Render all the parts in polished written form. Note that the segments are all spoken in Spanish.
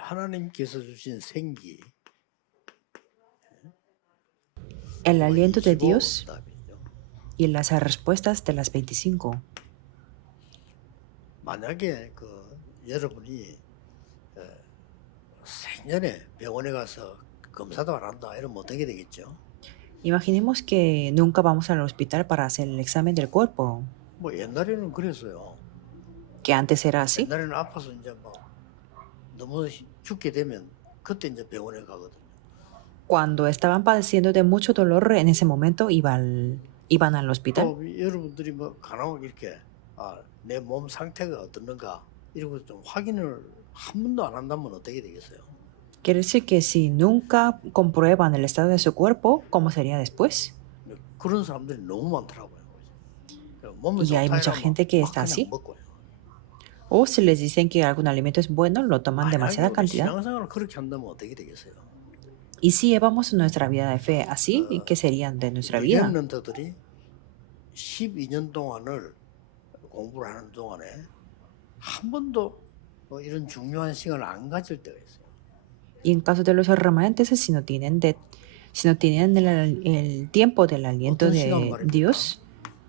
하나님께서 주신 생기 El aliento de 25 Dios 응답이죠. y las respuestas de las 25. 만약에 여러분이 생전에 병원에 가서 검사도 안 한다 이러면 어떻게 되겠죠? Imaginemos que nunca vamos al hospital para hacer el examen del cuerpo, 뭐 옛날에는 그랬어요. que antes era así. 옛날에는 아파서 이제 막 너무 죽게 되면 그때 이제 병원에 가거든요. Cuando estaban padeciendo de mucho dolor, en ese momento iban al hospital. 또 여러분들이 뭐 간혹 이렇게 내 몸 상태가 어떻는가 이런 거 좀 확인을 한 번도 안 한다면 어떻게 되겠어요? Quiere decir que si nunca comprueban el estado de su cuerpo, ¿cómo sería después? 그런 사람들이 너무 많더라고요. 몸이 Y hay 좋다 mucha 이러면 gente que 막 está 그냥 así. 먹고요. O si les dicen que algún alimento es bueno, lo toman 만약에 demasiada 우리 cantidad. 신앙생활을 그렇게 한다면 어떻게 되겠어요? Y si llevamos nuestra vida de fe así, ¿qué serían de nuestra vida? 미련런터들이 12년 동안을 공부를 하는 동안에 한 번도 이런 중요한 시간을 안 가질 때가 있어요. Y en caso de los remanentes, si no tienen el tiempo del aliento 어떤 시간 de 말입니까? Dios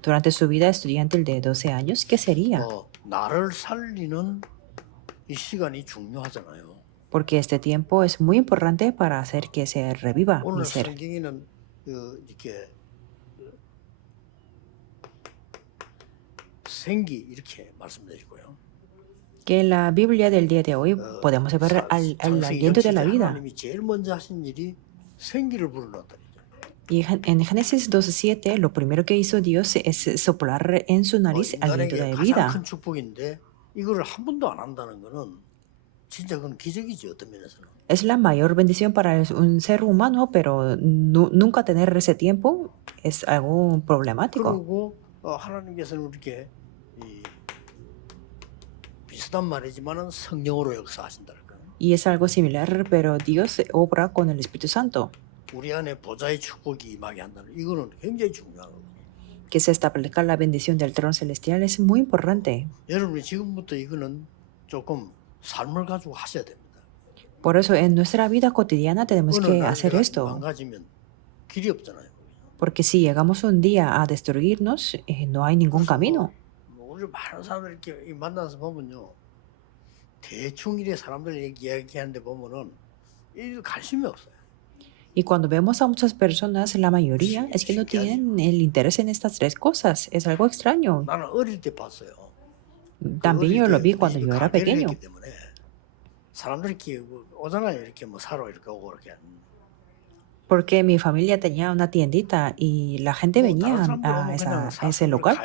durante su vida estudiantil de 12 años, ¿qué sería? 나를 살리는 이 시간이 중요하잖아요. Porque este tiempo es muy importante para hacer que se reviva mi 오늘 ser. 성경에는 이렇게 생기 이렇게 말씀드리고요. Que en la Biblia del día de hoy podemos ver el aliento de la vida. 하나님이 제일 먼저 하신 일이 생기를 불어넣었다. Y en Génesis 12:7, lo primero que hizo Dios es soplar en su nariz aliento 인간에게 de 가장 vida. 큰 축복인데 이거를 한 번도 안 한다는 거는 진짜 그건 기적이지 어떤 면에서는. Es la mayor bendición para un ser humano, pero nunca tener ese tiempo es algo problemático. 그리고 하나님께서는 이렇게 비슷한 말이지만은 성령으로 역사하신다는 거예요. Y es algo similar, pero Dios obra con el Espíritu Santo. 우리 안에 보좌의 축복이 임하게 한다는 이거는 굉장히 중요한 거거든요. Que se establezca la bendición del trono celestial es muy importante. 여러분이 지금부터 이거는 조금 삶을 가지고 하셔야 됩니다. Por eso en nuestra vida cotidiana tenemos que hacer esto. 망가지면 길이 없잖아요. Porque si llegamos un día a destruirnos, no hay ningún camino. 우리 많은 사람들 이렇게 만나서 보면요, 대충 이래 사람들 이야기하는데 보면은 이 관심이 없어요. Y cuando vemos a muchas personas, la mayoría es que no tienen el interés en estas tres cosas. Es algo extraño. 나는 어릴 때 봤어요. También yo lo vi cuando yo era pequeño. 사람들이 이렇게 오잖아요. 이렇게 뭐 사러 이렇게 오고 이렇게. Porque mi familia tenía una tiendita y la gente venía a ese local.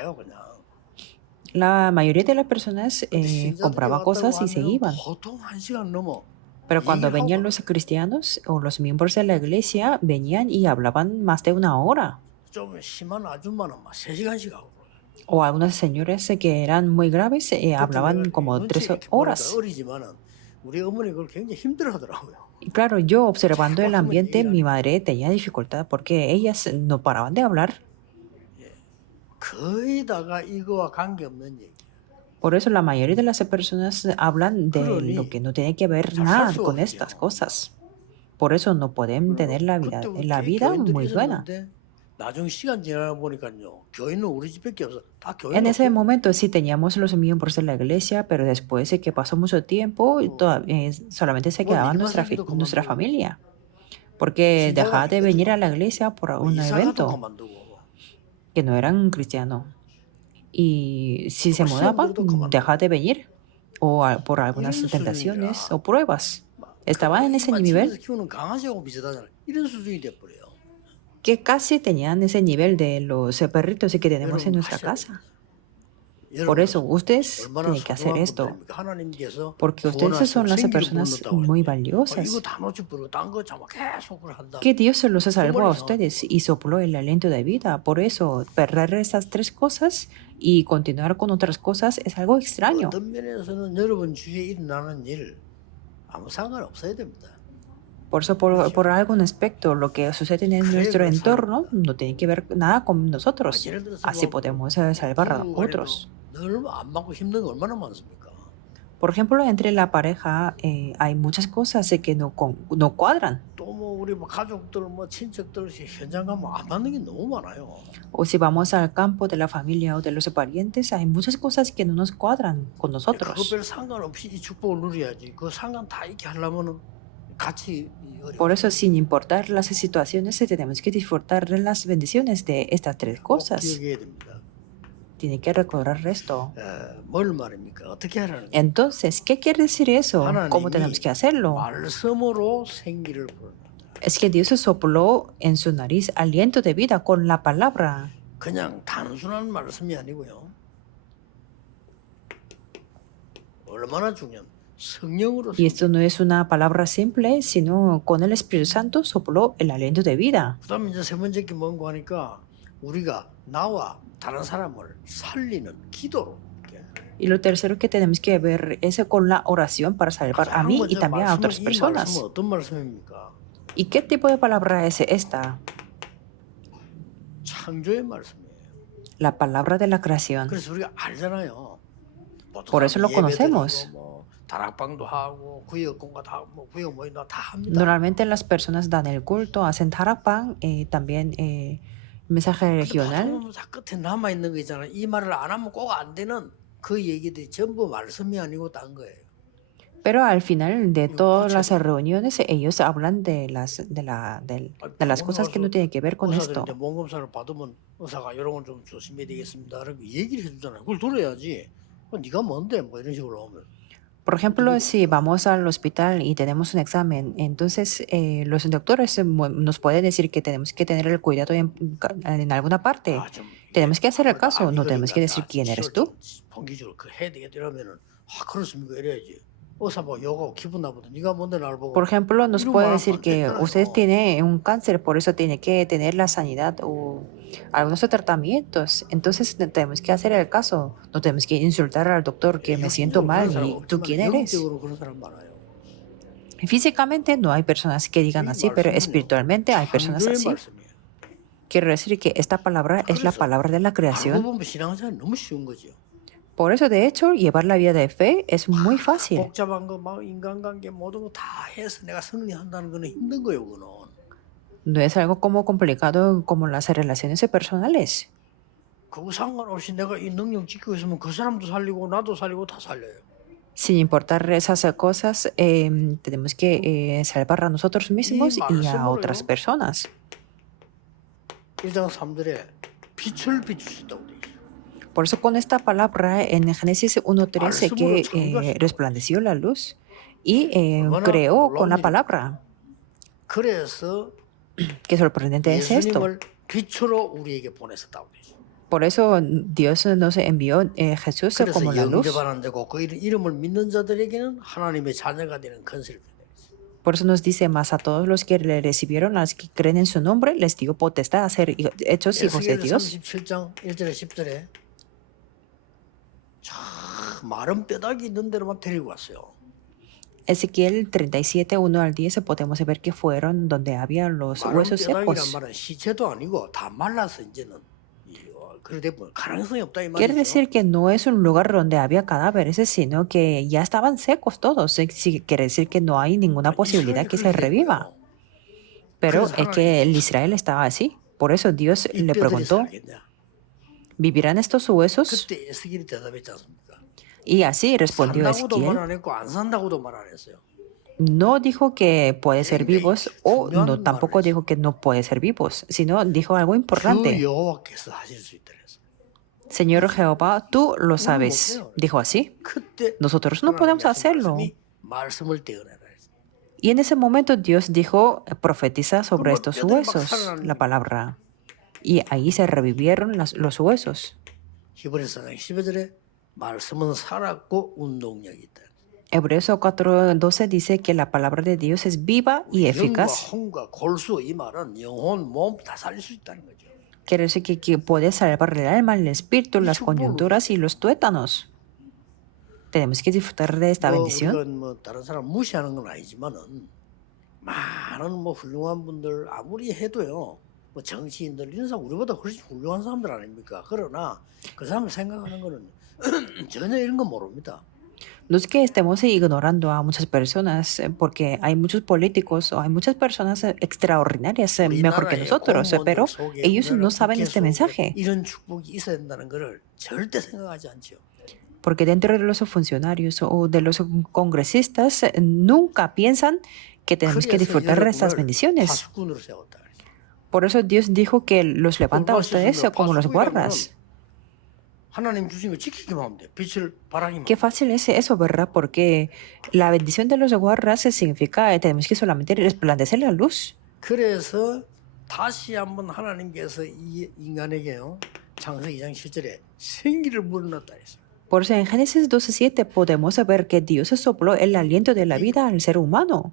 La mayoría de las personas compraba cosas y se iban. Pero cuando venían los cristianos o los miembros de la iglesia, venían y hablaban más de una hora. O algunas señoras que eran muy graves hablaban como 3 horas. Y claro, yo observando el ambiente, mi madre tenía dificultad porque ellas no paraban de hablar. Por eso la mayoría de las personas hablan de lo que no tiene que ver nada con estas cosas. Por eso no pueden tener la vida muy buena. En ese momento sí teníamos los miembros de la iglesia, pero después de que pasó mucho tiempo, solamente se quedaba nuestra familia. Porque dejaba de venir a la iglesia por un evento que no eran cristianos. Y si se mudaban, dejaba de venir o por algunas tentaciones o pruebas. Estaban en ese nivel que casi tenían ese nivel de los perritos que tenemos en nuestra casa. Por eso ustedes tienen que hacer esto, porque ustedes son las personas muy valiosas, que Dios se los salvó a ustedes y sopló el aliento de vida. Por eso perder esas tres cosas y continuar con otras cosas es algo extraño. Por eso, por algún aspecto, lo que sucede en nuestro entorno no tiene que ver nada con nosotros. Así podemos salvar a otros. Por ejemplo, entre la pareja hay muchas cosas que no cuadran. 또 뭐 우리 뭐 가족들 뭐 친척들 현장 가면 안 맞는 게 너무 많아요. O si vamos al campo de la familia o de los parientes, hay muchas cosas que no nos cuadran con 그거 nosotros. 별 상관없이 이 축복을 누려야지. 그 상관 다 있게 하려면은 같이 Por 어려워. eso, sin importar las situaciones, tenemos que disfrutar de las bendiciones de estas tres 꼭 cosas. 기억해야 됩니다. Tiene que recordar esto. 뭘 말입니까? 어떻게 하라는 거예요? Entonces, ¿qué quiere decir eso? ¿Cómo tenemos 하나님이 que hacerlo? 말씀으로 생기를 부른다. Es que Dios sopló en su nariz aliento de vida con la palabra. 그냥 단순한 말씀이 아니고요. 얼마나 중요한 성령으로 Y esto no es una palabra simple, sino con el Espíritu Santo sopló el aliento de vida. 그다음에 이제 세 번째 게 뭔가 하니까 우리가 나와 다른 사람을 살리는 기도로 이렇게. Y lo tercero que tenemos que ver es con la oración para salvar a 가장 mí y 먼저 también a otras 이 말씀은 personas. 어떤 말씀입니까? ¿Y qué tipo de palabra es esta? 창조의 말씀이에요. La palabra de la creación. 그래서 우리가 알잖아요. Por eso lo conocemos. 뭐 다락방도 하고 구역 공과도 하고 뭐 구역 모임도 다 합니다. Normalmente las personas dan el culto, hacen tarakpan, también mensaje 근데 regional. 보통 다 끝에 남아 있는 거 있잖아요. 이 말을 안 하면 꼭 안 되는 그 얘기들이 전부 말씀이 아니고 딴 거예요. Pero al final de todas las reuniones ellos hablan de las cosas que no tienen que ver con esto. 의사들인데 몸검사를 받으면 의사가 이런 건 좀 조심해야 되겠습니다. 이렇게 얘기를 해주잖아요. 그걸 들어야지. 네가 뭔데? 뭐 이런 식으로 하면. Por ejemplo, si vamos al hospital y tenemos un examen, entonces los doctores nos pueden decir que tenemos que tener el cuidado en alguna parte. 좀 Tenemos que hacer el caso, no 이거를 tenemos que 갖다 decir quién eres 치료를 tú. 좀 본기적으로 그 해야 되겠다 이러면은 그렇습니까 이래야지. 의사 보고 욕하고 기분 나쁘다. 네가 뭔데 날 보고. Por ejemplo, nos 이런 puede 말 decir 하면 안 que 되잖아요. usted tiene un cáncer, por eso tiene que tener la sanidad o algunos tratamientos. Entonces tenemos que hacer el caso. No tenemos que insultar al doctor que me siento 그런 mal 사람 y tú 없지만 quién eres. 영적으로 그런 사람 많아요. Físicamente no hay personas que digan así, pero espiritualmente hay personas 창조의 así. 말씀이에요. Quiero decir que esta palabra es la palabra de la 알고 creación. 보면 신앙생활 너무 쉬운 거죠. Por eso, de hecho, llevar la vida de fe es muy fácil. 복잡한 거 막 인간관계 모든 거 다 해서 내가 승리한다는 거는 힘든 거예요, 그거는. No es algo como complicado como las relaciones personales. 그거 상관없이 내가 이 능력 지키고 있으면 그 사람도 살리고 나도 살리고 다 살려요. Sin importar esas cosas, tenemos que salvar a nosotros mismos y a otras personas. 1장 3절에 빛을 비출 수 있다고 돼 있어요. Por eso con esta palabra en Génesis 1:13 que resplandeció la luz y creó con la palabra. 그래서 Qué sorprendente es esto. 예수님을 빛으로 우리에게 보내셨다고 돼 있어요. Por eso Dios nos envió Jesús 그래서 como la luz. 영접하는 자고 그 이름을 믿는 자들에게는 하나님의 자녀가 되는 건설을 주네요. Por eso nos dice más a todos los que le recibieron, a los que creen en su nombre, les dio potestad a ser hechos hijos de 에스겔 Dios. 37장 1절에 10절에 마른 뼈다귀 있는 데로만 데리고 왔어요. Ezequiel 37, 1 al 10, podemos ver que fueron donde había los 마른 huesos 뼈다귀란 secos. 말은 시체도 아니고 다 말라서 이제는 그래 가능성이 없다 이 Quiere 말이죠. decir que no es un lugar donde había cadáveres, sino que ya estaban secos todos. Sí, quiere decir que no hay ninguna posibilidad que se reviva. Pero es que el Israel estaba así. Por eso Dios 이 le 뼈들이 preguntó, 살겠냐? ¿vivirán estos huesos? 그때 에스겔이 대답했지 않습니까? Y así respondió 산다고도 말 Ezequiel. 안 했고 안 산다고도 말 안 했어요. No dijo que puede ser vivos o no tampoco dijo que no puede ser vivos, sino dijo algo 주 importante. 여호와께서 하실 수 있다 그랬어요. Señor Jehová, tú lo sabes. Dijo así. 그때 Nosotros no podemos hacerlo. 말씀을 떼어내라 했어요. Y en ese momento Dios dijo, profetiza sobre estos huesos la palabra. Y ahí se revivieron los huesos. 히브리서 4장 12절에 말씀은 살았고 운동력이 있다. Hebreos 4:12 dice que la palabra de Dios es viva y 영과 eficaz. 혼과 골수 이 말은 영혼, 몸 다 살릴 수 있다는 거죠. Quiere decir que puede salvar el alma, el espíritu, las coyunturas y los tuétanos. Tenemos que disfrutar de esta bendición. 우리가 뭐 다른 사람 무시하는 건 아니지만은 많은 뭐 훌륭한 분들 아무리 해도요. 뭐 정치인들 이런 사람 우리보다 훨씬 훌륭한 사람들 아닙니까? 그러나 그 사람 생각하는 거는 전혀 이런 거 모릅니다. No es que estemos ignorando a muchas personas, porque hay muchos políticos o hay muchas personas extraordinarias mejor que 우리나라의 nosotros, 공무원들 pero 속에 ellos 우리나라 no saben 국회 este 속에 mensaje, 이런 축복이 있어야 된다는 것을 절대 생각하지 않죠. porque dentro de los funcionarios o de los congresistas nunca piensan que tenemos que 그래서 disfrutar de estas 여러분을 bendiciones. 파수꾼으로 세웠다. Por eso Dios dijo que los levanta a ustedes 꼴 como los 파수꾼이라면은 guardas. 하나님 주신 거 지키기만 하면 돼. 빛을 발하기만. Qué fácil es eso, ¿verdad? Porque la bendición de los guardas significa que tenemos que solamente resplandecer la luz. 그래서 다시 한번 하나님께서 이 인간에게요. 창세기 2장 7절에 생기를 불어넣었다 했어요. Por eso en Génesis 12:7 podemos ver que Dios sopló el aliento de la vida al ser humano.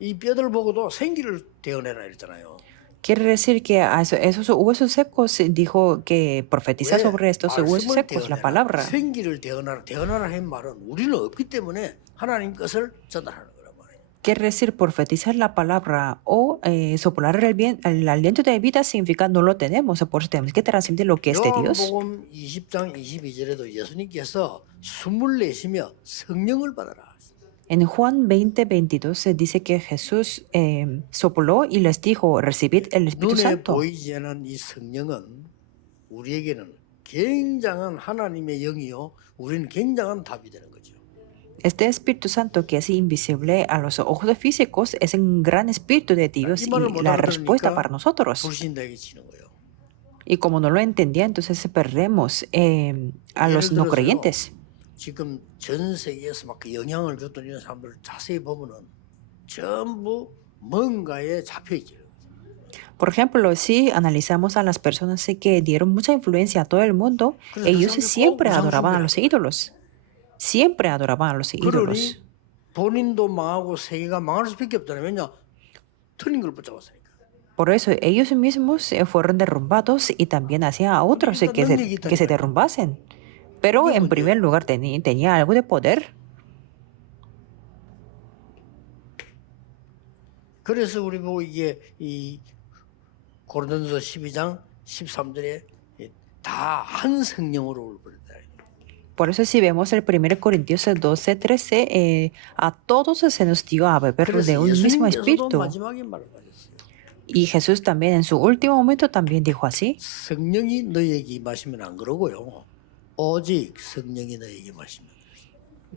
이 뼈들 보고도 생기를 되어내라 이랬잖아요. Quiere decir que a esos huesos secos dijo que profetiza 왜 sobre estos huesos 말씀을 secos la 되어내라. palabra. 생기를 되어내라 한 말은 우리는 없기 때문에 하나님 것을 전달하는 거란 말이에요. Quiere decir profetizar la palabra o soplar el aliento de vida significa no lo tenemos, por eso tenemos que transmitir lo que es de Dios. 요한복음 20장 22절에도 예수님께서 숨을 내쉬며 성령을 받아라. En Juan 20:22 se dice que Jesús sopló y les dijo, recibid el Espíritu 눈에 Santo. 보이지 않는 이 성령은 우리에게는 굉장한 하나님의 영이요, 우리는 굉장한 답이 되는 거죠. Este Espíritu Santo que es invisible a los ojos físicos es un gran Espíritu de Dios 이 y 말을 못 la respuesta para 알아들으니까 nosotros. 불신자에게 치는 거예요. Y como no lo entendía, entonces perdemos a los no creyentes. 지금 전 세계에서 막 영향을 줬던 이런 사람들 자세히 보면은 전부 뭔가에 잡혀 있죠. Por ejemplo, si analizamos a las personas que dieron mucha influencia a todo el mundo, ellos siempre adoraban a los ídolos. Siempre adoraban a los 그러니 ídolos. 본인도 망하고 세계가 망할 수밖에 없잖아요. 왜냐? 틀린 걸 붙잡았으니까. Por eso ellos mismos fueron derrumbados y también hacían a otros que se derrumbasen. Pero en primer lugar tenía algo de poder. 그래서 우리 보고 이게 이 고린도전서 12장 13절에 다 한 성령으로 올버렸다. Por eso si vemos el 1 Corintios 12:13, a todos se nos dio a beber de un mismo 예수님께서도 espíritu. 마지막에 말을 하셨어요. Y Jesús también en su último momento también dijo así. 성령이 너희에게 임하시면 안 그러고요. 오직 성령이 너희에게 임하시면.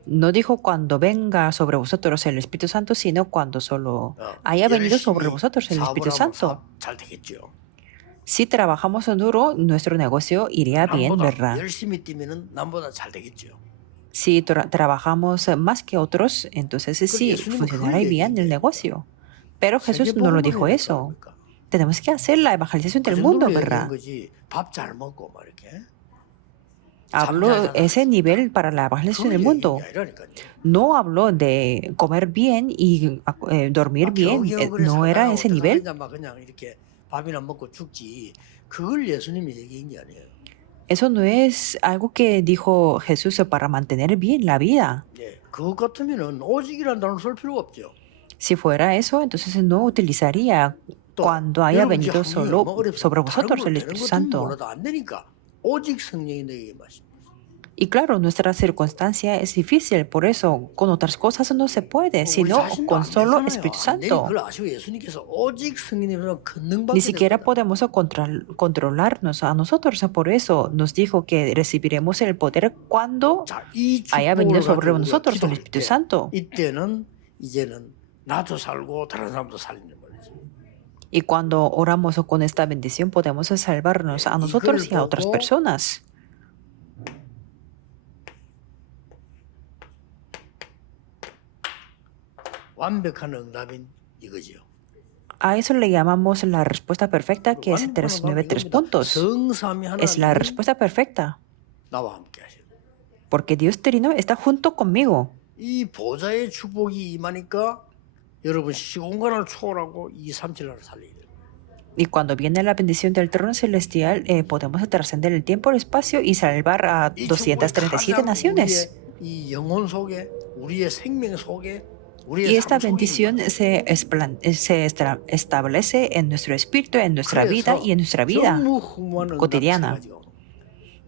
No dijo cuando venga sobre vosotros el Espíritu Santo, sino cuando solo haya venido sobre vosotros el Espíritu Santo. 잘 되겠죠. Si trabajamos duro, nuestro negocio iría bien, 남보다 ¿verdad? 열심히 뛰면은 남보다 잘 되겠죠. Si trabajamos más que otros, entonces sí, funcionará bien el negocio. Pero Jesús no lo dijo eso. Tenemos que hacer la evangelización del mundo, ¿verdad? 밥잘 먹고 막 이렇게. Habló ese nivel para la evangelización del mundo. No habló de comer bien y dormir bien. No era ese nivel. 그냥 이렇게 밥이나 먹고 죽지. 그걸 예수님이 얘기한 게 아니에요. Eso no es algo que dijo Jesús para mantener bien la vida. 네, 그것 같으면은 오직이라는 단어를 쓸 필요가 없죠. Si fuera eso, entonces no utilizaría cuando haya venido solo sobre vosotros el Espíritu Santo. 몰라도 안 되니까 오직 성령이 너희에게 마십니다. Y claro, nuestra circunstancia es difícil, por eso con otras cosas no se puede, sino con solo Espíritu Santo. 그걸 아시고 예수님께서 오직 성령님으로 권능받게 Ni siquiera podemos controlarnos a nosotros, por eso nos dijo que recibiremos el poder cuando haya venido sobre nosotros el Espíritu Santo. 이때는 이제는 나도 살고 다른 사람도 살리는 거죠. Y cuando oramos con esta bendición podemos salvarnos a nosotros y a otras personas. 완벽한 응답인 이거죠. A eso le llamamos la respuesta perfecta, que es 393 puntos. Es la respuesta perfecta. 나와 함께 하시는. Porque Dios Trino está junto conmigo. 이 보좌의 축복이 임하니까 여러분 시공간을 초월하고 이 삼칠나를 살리게 돼요. Y cuando viene la bendición del trono celestial, podemos trascender el tiempo y el espacio y salvar a 237 naciones. 이 영혼 속에 우리의 생명 속에 Y esta bendición se establece en nuestro espíritu, en nuestra vida y en nuestra vida cotidiana.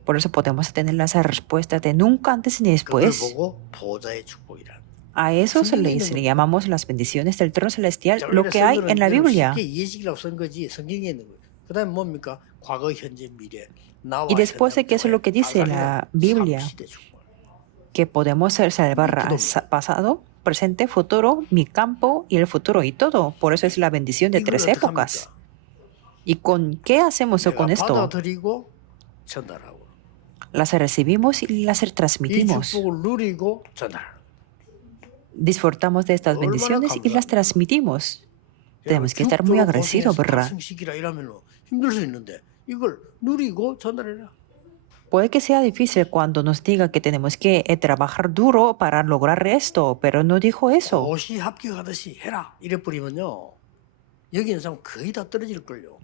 Por eso podemos tener las respuestas de nunca antes ni 그걸 después. 보고 보좌의 축복이라. A eso 성경에 있는 le 겁니다. llamamos las bendiciones del trono celestial, 자, lo 원래 que hay en 성경은 la 여러분 Biblia. 쉽게 이해시키려고 쓴 거지 성경에 있는 거예요. 그다음에 뭡니까? 과거, 현재, 미래. 나와 Y después de que eso es lo que dice 아사리는 la Biblia, 삼시대 축복. que podemos salvar al pasado, presente, futuro, mi campo y el futuro y todo. Por eso es la bendición de 이걸 tres 어떻게 épocas. 합니까? ¿Y con qué hacemos 내가 con esto? 받아들이고 전달하고 Las recibimos y las 이 transmitimos. 축복을 누리고 전달. Disfrutamos de estas 얼마나 bendiciones y las 감사합니까? transmitimos. Tenemos que estar muy agradecidos, ¿verdad? 달성시키라 이러면 힘들 수 있는데 이걸 누리고 전달해라. Puede que sea difícil cuando nos diga que tenemos que trabajar duro para lograr esto, pero no dijo eso. 고시 합격하듯이 해라 이래 버리면요 여기 있는 사람 거의 다 떨어질 걸요.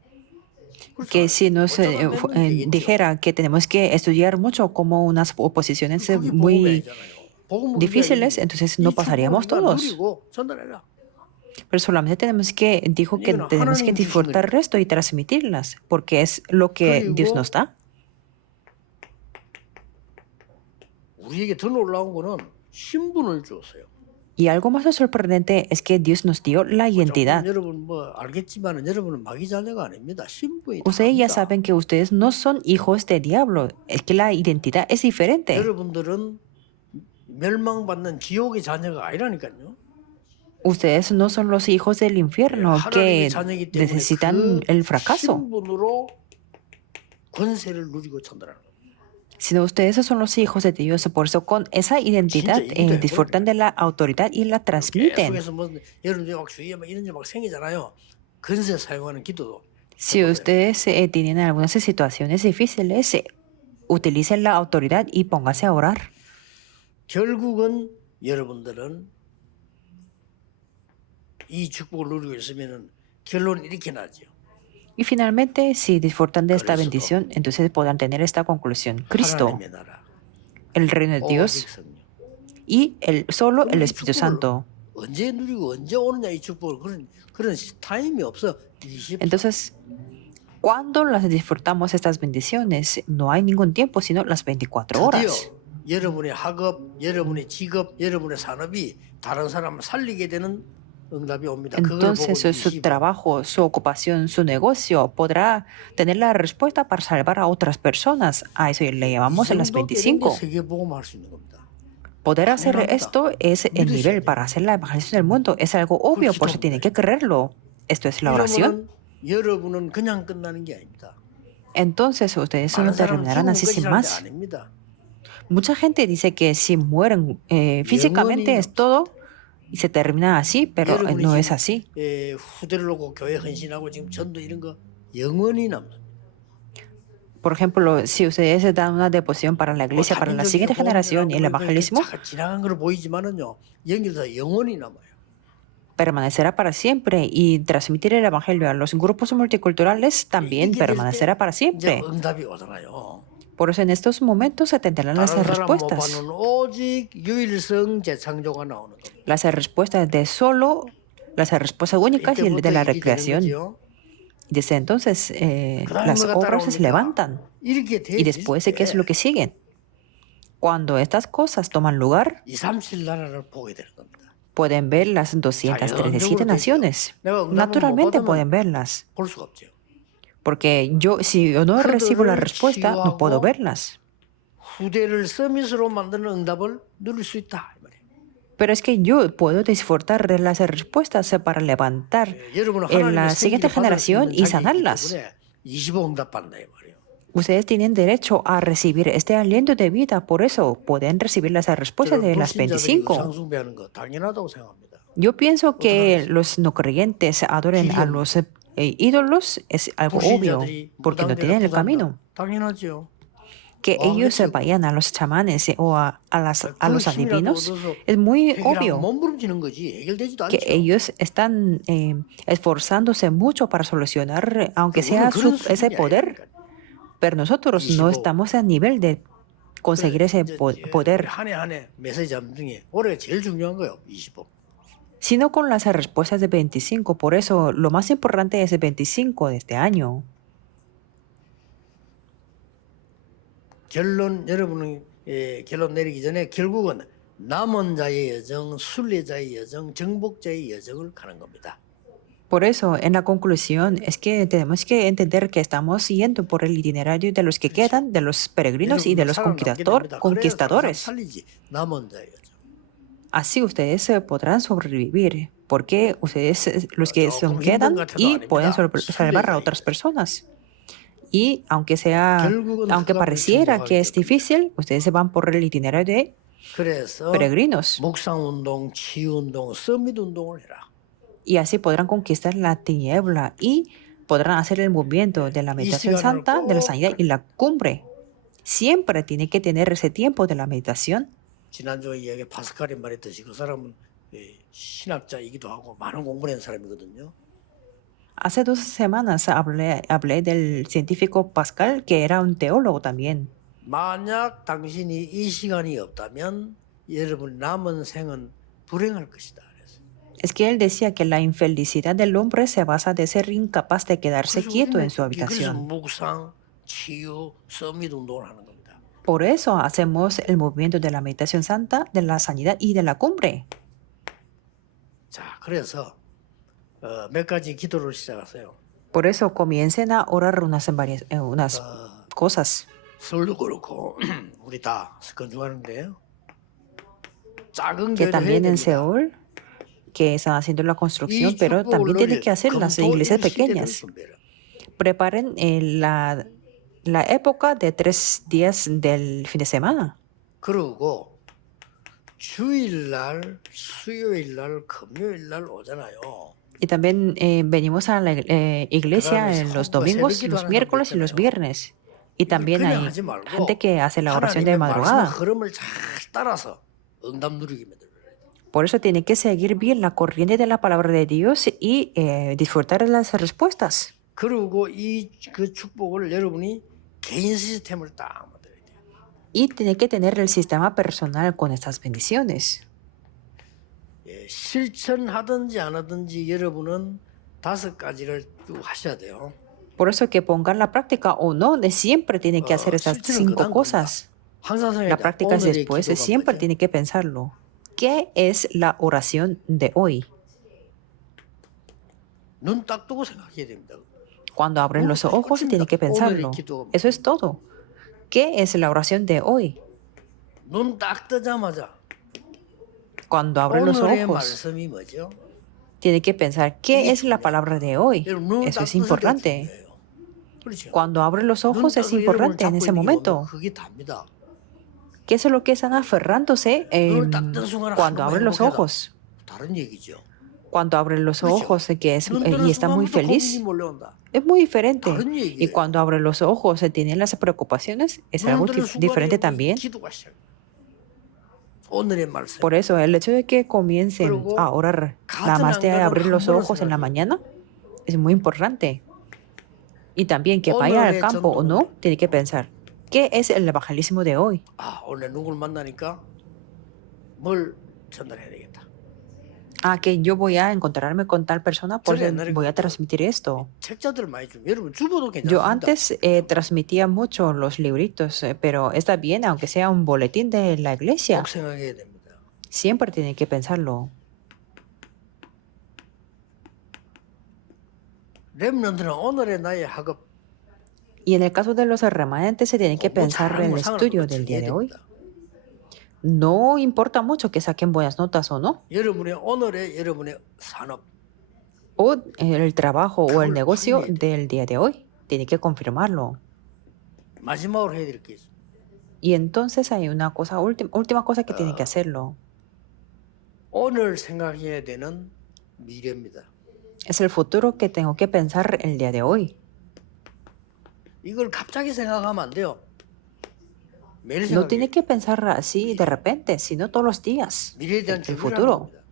Que si nos dijera que tenemos que estudiar mucho como unas oposiciones muy difíciles, entonces no pasaríamos todos. Pero solamente tenemos que, dijo que tenemos que disfrutar esto y transmitirlas, porque es lo que Dios nos da. 우리에게 더 놀라운 거는 신분을 줬어요. Y algo más sorprendente es que Dios nos dio la identidad. 여러분 뭐 알겠지만은 여러분은 마귀 자녀가 아닙니다. 신분이 Ustedes ya 다릅니다. saben que ustedes no son hijos de diablo, es que la identidad es diferente. 여러분들은 멸망받는 지옥의 자녀가 아니라니까요. Ustedes no son los hijos del infierno que 하나님의 자녀이기 때문에 necesitan el fracaso, 신분으로 권세를 누리고 전달하는 거예요. sino ustedes son los hijos de Dios. Por eso con esa identidad disfrutan de la autoridad y la transmiten. 계속해서 뭐 여러분들이 막 주위에 막 이런 일 막 생기잖아요. 권세 사용하는 기도도 Si ustedes tienen algunas situaciones difíciles, utilicen la autoridad y pónganse a orar. 결국은 여러분들은 이 축복을 누리고 있으면은 결론은 이렇게 나죠. Y finalmente, si disfrutan de esta bendición, entonces podrán tener esta conclusión. Cristo, 하나님의 나라, el reino de Dios 오직 성령. y solo el 이 Espíritu 축복을 Santo. 언제 누리고 언제 오느냐 이 축복을 그런 타임이 없어. 24 Entonces, cuando las disfrutamos estas bendiciones, no hay ningún tiempo, sino las 24 드디어 horas. 여러분의 학업, 여러분의 직업, 여러분의 산업이 다른 사람을 살리게 되는 응답이 옵니다. 그걸 보고 Entonces, su 25 trabajo, su ocupación, su negocio podrá tener la respuesta para salvar a otras personas. A eso le llamamos 이 las 정도 되는 게 25. 세계복음할 수 있는 겁니다. Poder hacer esto es el nivel para hacer la evangelización del mundo. Es algo obvio, por eso tiene que creerlo. Esto es la oración. 이러면은 여러분은 그냥 끝나는 게 아닙니다. Entonces, ustedes no 많은 사람은 terminarán 죽은 así sin 것이라는 게 más. 아닙니다. Mucha gente dice que si mueren físicamente es todo y se termina así, pero 여러분이 no es 지금, así. 후대를 놓고 교회 헌신하고 지금 전도 이런 거 영원히 남습니다. Por ejemplo, si ustedes dan una deposición para la iglesia, para la siguiente generación y el evangelismo, 지나간 걸 보이지만은요 연결돼서 영원히 남아요. permanecerá para siempre y transmitir el evangelio a los grupos multiculturales también 이게 될 때 permanecerá para 이제 siempre. 응답이 오잖아요. Por eso en estos momentos se tendrán las 다른 사람 못 respuestas. 받는 오직 유일성 재창조가 나오는 겁니다. Las respuestas de solo, las respuestas únicas y de la 이때부터 일이 되는 recreación. 거죠. Y desde entonces las obras se levantan. 이렇게 Y después, ¿qué es lo que siguen? Cuando estas cosas toman lugar, 2, 3칠 나라를 보게 되는 겁니다. pueden ver las 237 naciones. Naturalmente pueden verlas. 볼 수가 없죠. Porque si yo no recibo la respuesta, no puedo verlas. 후대를 서밋으로 만드는 응답을 누릴 수 있다. 이 말이에요. Pero es que yo puedo disfrutar de las respuestas para levantar 여러분은 en la 하나님의 siguiente 생기를 받을 수 generación 있는 y 자격이기 sanarlas. 때문에 25 응답 받는다 이 말이에요. Ustedes tienen derecho a recibir este aliento de vida, por eso pueden recibir las respuestas de las 불신자들이 25. 의상숭배하는 거 당연하다고 생각합니다. Yo pienso que los no creyentes adoren a los ídolos es algo obvio, 불신자들이 porque no 무당들을 tienen el 구한다. camino. 당연하죠. Que ellos se vayan a los chamanes o a los 그 힘이라도 adivinos 얻어서 es muy 해결하고 obvio. 몸부림치는 거지 해결되지도 Que 않죠. ellos están esforzándose mucho para solucionar, aunque sea 그런 ese 수준이 poder, 아니니까요. pero nosotros no 25. estamos a nivel de conseguir ese poder, 한해 한해 메시지 중에 올해가 제일 중요한 거예요. 25. sino con las respuestas de 25. Por eso lo más importante es el 25 de este año. 여러분이 결론 내리기 전에 결국은 남은 자의 여정, 순례자의 여정, 정복자의 여정을 가는 겁니다. Por eso, en la conclusión, es que tenemos que entender que estamos yendo por el itinerario de los que quedan, de los peregrinos y de 여러분들 los 살아남게 됩니다. 그래야 항상 conquistadores. 살리지. 남은 자의 여정. Así ustedes podrán sobrevivir, porque ustedes, los que se 조금 힘든 quedan, 것 같아도 y pueden 아닙니다. salvar a otras personas. Y aunque pareciera que es difícil, ustedes se van por el itinerario de 그래서 peregrinos. 묵상 운동, 치유 운동, 서밋 운동을 해라. Y así podrán conquistar la tiniebla y podrán hacer el movimiento de la meditación santa, de la sanidad y la cumbre. Siempre tiene que tener ese tiempo de la meditación. 지난주에 이야기 파스칼이 말했듯이 그 사람은 신학자이기도 하고 많은 공부를 한 사람이거든요. Hace 2 semanas hablé del científico Pascal, que era un teólogo también. 만약 당신이 이 시간이 없다면 여러분 남은 생은 불행할 것이다. 그래서. Es que él decía que la infelicidad del hombre se basa de ser incapaz de quedarse 그래서 quieto 우리는 en su 그래서 habitación. 묵상, 치유, 서밋 운동을 하는 겁니다. Por eso hacemos el movimiento de la meditación santa, de la sanidad y de la cumbre. 자, 그래서 몇 가지 기도를 시작하세요. Por eso comiencen a orar unas cosas. 서울도 그렇고 우리 다 건축하는데요. 작은 Que 교회를 해야 también en 됩니다. Seúl, que están haciendo la construcción, 이 pero 축복을 también tienen 누릴 que hacer las iglesias 금토일 시대를 pequeñas. 준비해라. Preparen la época de 3 días del fin de semana. 그리고 주일날, 수요일날, 금요일날 오잖아요. Y también venimos a la iglesia 그다음에 en los 성과 domingos, 새벽기도 los 하는 miércoles y los 사람도 viernes. Y también 그냥 hay 하지 말고 gente que hace la oración de 하나님의 말씀 madrugada. 흐름을 잘 따라서 응답 누리게 만들어야 돼요. Por eso tienen que seguir bien la corriente de la palabra de Dios y disfrutar de las respuestas. 그리고 그 축복을 여러분이 개인 시스템을 딱 만들어야 돼요. Y tienen que tener el sistema personal con estas bendiciones. 실천하든지 안 하든지 여러분은 5가지를 쭉 하셔야 돼요. Por eso que pongan la práctica o no, siempre tienen que hacer esas 실천은 5 그다음 cosas. 항상 생각해야 La 돼. práctica es 오늘의 después, 기도가 siempre 뭐지? tienen que pensarlo. ¿Qué es la oración de hoy? 눈 딱 뜨고 생각해야 됩니다. Cuando abren los ojos, tienen que pensarlo. Eso es todo. ¿Qué es la oración de hoy? 눈 딱 뜨자마자 Cuando abren los 오늘의 ojos, 말씀이 뭐죠? tienen que pensar, ¿qué es la palabra de hoy? 여러분 눈을 Eso 딱 es 뜨실 때가 importante. 중요해요. 그렇죠? Cuando abren los 눈 ojos es 떠서 여러분을 importante en 잡고 ese 있는 게 momento. 뭐면 그게 답니다. ¿Qué es lo que están aferrándose 눈을 딱 뜬 순간 cuando abren los 행복하다. ojos? 다른 얘기죠. Cuando abren los 그렇죠? ojos que 눈 뜨는 y está muy 순간부터 feliz, 고민이 몰려온다. es muy diferente. 다른 Y 얘기예요. cuando abren los ojos tienen las preocupaciones, es 눈 algo 뜨는 순간에 diferente también. 기도가 시작. 오늘의 말씀. Por eso, el hecho de que comiencen 그리고 a orar nada 가든 más 안 de 가든 abrir los 한 번은 ojos en la 생각해요. mañana es muy importante. Y también que vaya al 오늘의 campo o 전도는 no, tiene que pensar, ¿qué es el evangelismo de hoy? 아, 오늘 누굴 만나니까 뭘 전달해야 되겠다. Que yo voy a encontrarme con tal persona, pues 저는 옛날에 voy a transmitir esto. 책자들 많이 좀 여러분 주보도 Yo 괜찮습니다. antes transmitía mucho los libritos, pero está bien, aunque sea un boletín de la iglesia. 꼭 생각해야 됩니다. Siempre tienen que pensarlo. 렘넌트는 오늘의 나의 학업 Y en el caso de los remanentes, se tiene que 공부 pensar 잘하는 en el 걸 estudio 상관없이 del día 해야 de hoy. 됩니다. No importa mucho que saquen buenas notas o no, 여러분의 오늘의 여러분의 산업 o el trabajo o el 그걸 negocio 확인해야 돼. del día de hoy. Tiene que confirmarlo. 마지막으로 해야 될 게 있습니다. Y entonces hay una cosa, última cosa que tienen que hacerlo. 오늘 생각해야 되는 미래입니다. Es el futuro que tengo que pensar el día de hoy. 이걸 갑자기 생각하면 안 돼요. 매일 No 생각해요. tiene que pensar así de repente, sino todos los días. 미래에 대한 El 준비를 하는 futuro. 겁니다.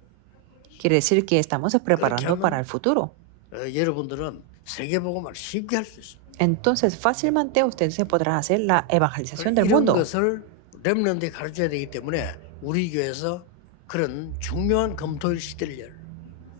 Quiere decir que estamos preparando 하면 para el futuro. 여러분들은 세계복음을 쉽게 할 수 있습니다. Entonces, fácilmente ustedes se podrán hacer la evangelización del 이런 mundo. 것을 렘넌트에 가르쳐야 되기 때문에 우리 교회에서 그런 중요한 금토일 시대를 열.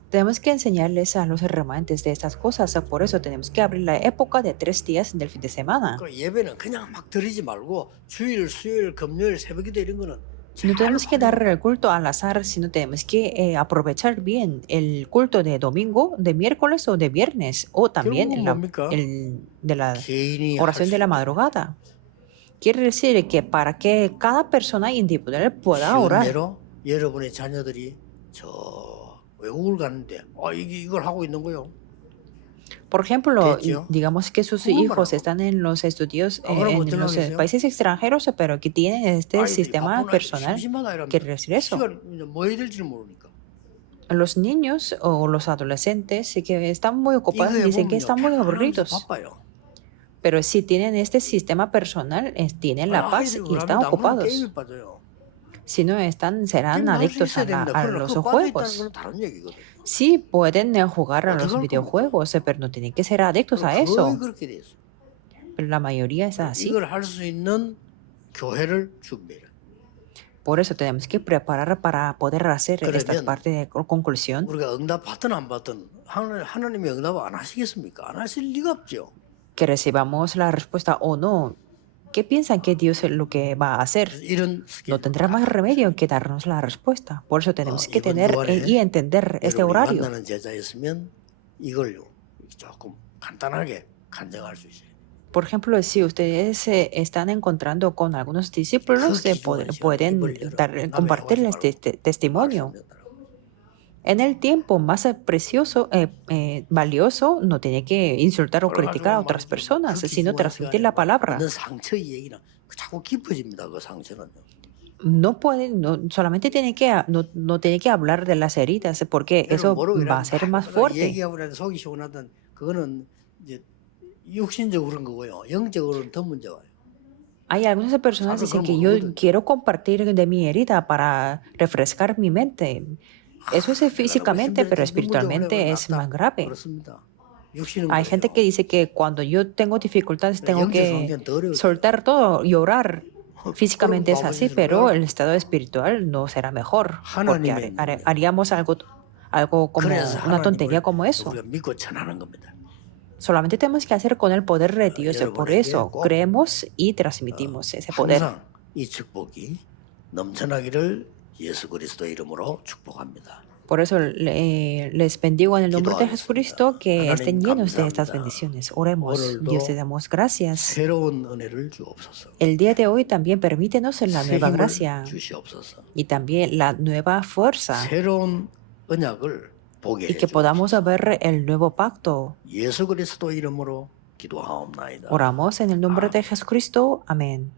Tenemos que enseñarles a los remanentes de estas cosas. Por eso tenemos que abrir la época de 3 días del fin de semana. 그 예배는 그냥 막 드리지 말고 주일, 수요일, 금요일, 새벽기도 이런 거는 No 잘 tenemos que 활용. dar el culto al azar, sino tenemos que aprovechar bien el culto de domingo, de miércoles o de viernes, o también 결국은 뭡니까? de la 개인이 할 oración 수 de la 있게 madrugada. Quiere decir que para que cada persona individual pueda 쉬운 orar. 예로 여러분의 자녀들이 저 외국을 가는데 이걸 하고 있는 거요. Por ejemplo, 됐죠? digamos que sus 그것만 hijos 하고. están en los estudios 그럼 en 어쩌려고 los 계세요? países extranjeros, pero que tienen este 아이들이 sistema 바쁘나 personal. 심심하다 이러면 Quiere decir eso. 시간 뭐 해야 될지를 모르니까. Los niños o los adolescentes sí que están muy ocupados 이거 dicen que 해보면요 están muy 편안하면서 aburridos. 바빠요. Pero si tienen este sistema personal, tienen la paz 아이들이 y están 그러면 아무래도 ocupados. 게임에 빠져요. Si no están, serán 게임 할수 adictos 있어야 a 됩니다. 그러나 los 그 빠져 있다는 juegos. 건 다른 얘기거든요. Sí pueden jugar a los 어떻게 할 겁니까? videojuegos, pero no tienen que ser adictos a 거의 eso. 그렇게 돼 있어. Pero la mayoría es así. 이걸 할 수 있는 교회를 준비해라. Por eso tenemos que preparar para poder hacer esta 그러면 parte de conclusión. 우리가 응답 받든 안 받든 하나님이 응답 안 하시겠습니까? 안 하실 리가 없죠. Que recibamos la respuesta o no. ¿Qué piensan que Dios es lo que va a hacer? 이런 No tendrá más remedio que darnos la respuesta. Por eso tenemos que 이번 tener 주간에 y entender este 여러분이 horario. 만나는 제자였으면 이걸 조금 간단하게 간증할 수 있어요. Por ejemplo, si ustedes se están encontrando con algunos discípulos, 그 귀중한 시간에 pueden 입을 열어 남의 compartirles 허지 este 말고 testimonio. 말씀드렸다고. En el tiempo más precioso, valioso, no tiene que insultar o criticar a otras personas, sino transmitir la palabra. 있는 상처의 얘기는 자꾸 깊어집니다. 그 상처는. No pueden, solamente tiene que, no tiene que hablar de las heridas, porque eso va a ser más fuerte. 얘기하고 그래도 속이 시원하던 그거는 이제 육신적으로 그런 거고요. 영적으로는 더 문제가 와요. Hay algunas personas que dicen que yo quiero compartir de mi herida para refrescar mi mente. Eso es físicamente, pero espiritualmente es más grave. 그렇습니다. 육신은 Hay gente que dice que cuando yo tengo dificultades tengo que soltar todo y orar. Físicamente es así, pero el estado espiritual no será mejor, porque haríamos algo como una tontería como eso. 우리가 믿고 전하는 겁니다. Solamente tenemos que hacer con el poder de Dios. Por eso creemos y transmitimos ese poder. 항상 이 축복이 넘쳐나기를 예수 그리스도 이름으로 축복합니다. Por eso les bendigo en el nombre de Jesucristo, que estén llenos de estas bendiciones. Oremos. Dios, te damos gracias. 새로운 은혜를 주옵소서. El día de hoy también permítenos la 새 nueva 힘을 gracia 주시옵소서. y también la nueva fuerza, 새로운 언약을 보게 y que 해주옵소서. podamos ver el nuevo pacto. 예수 그리스도 이름으로 기도하옵나이다. Oramos en el nombre de Jesucristo. Amén.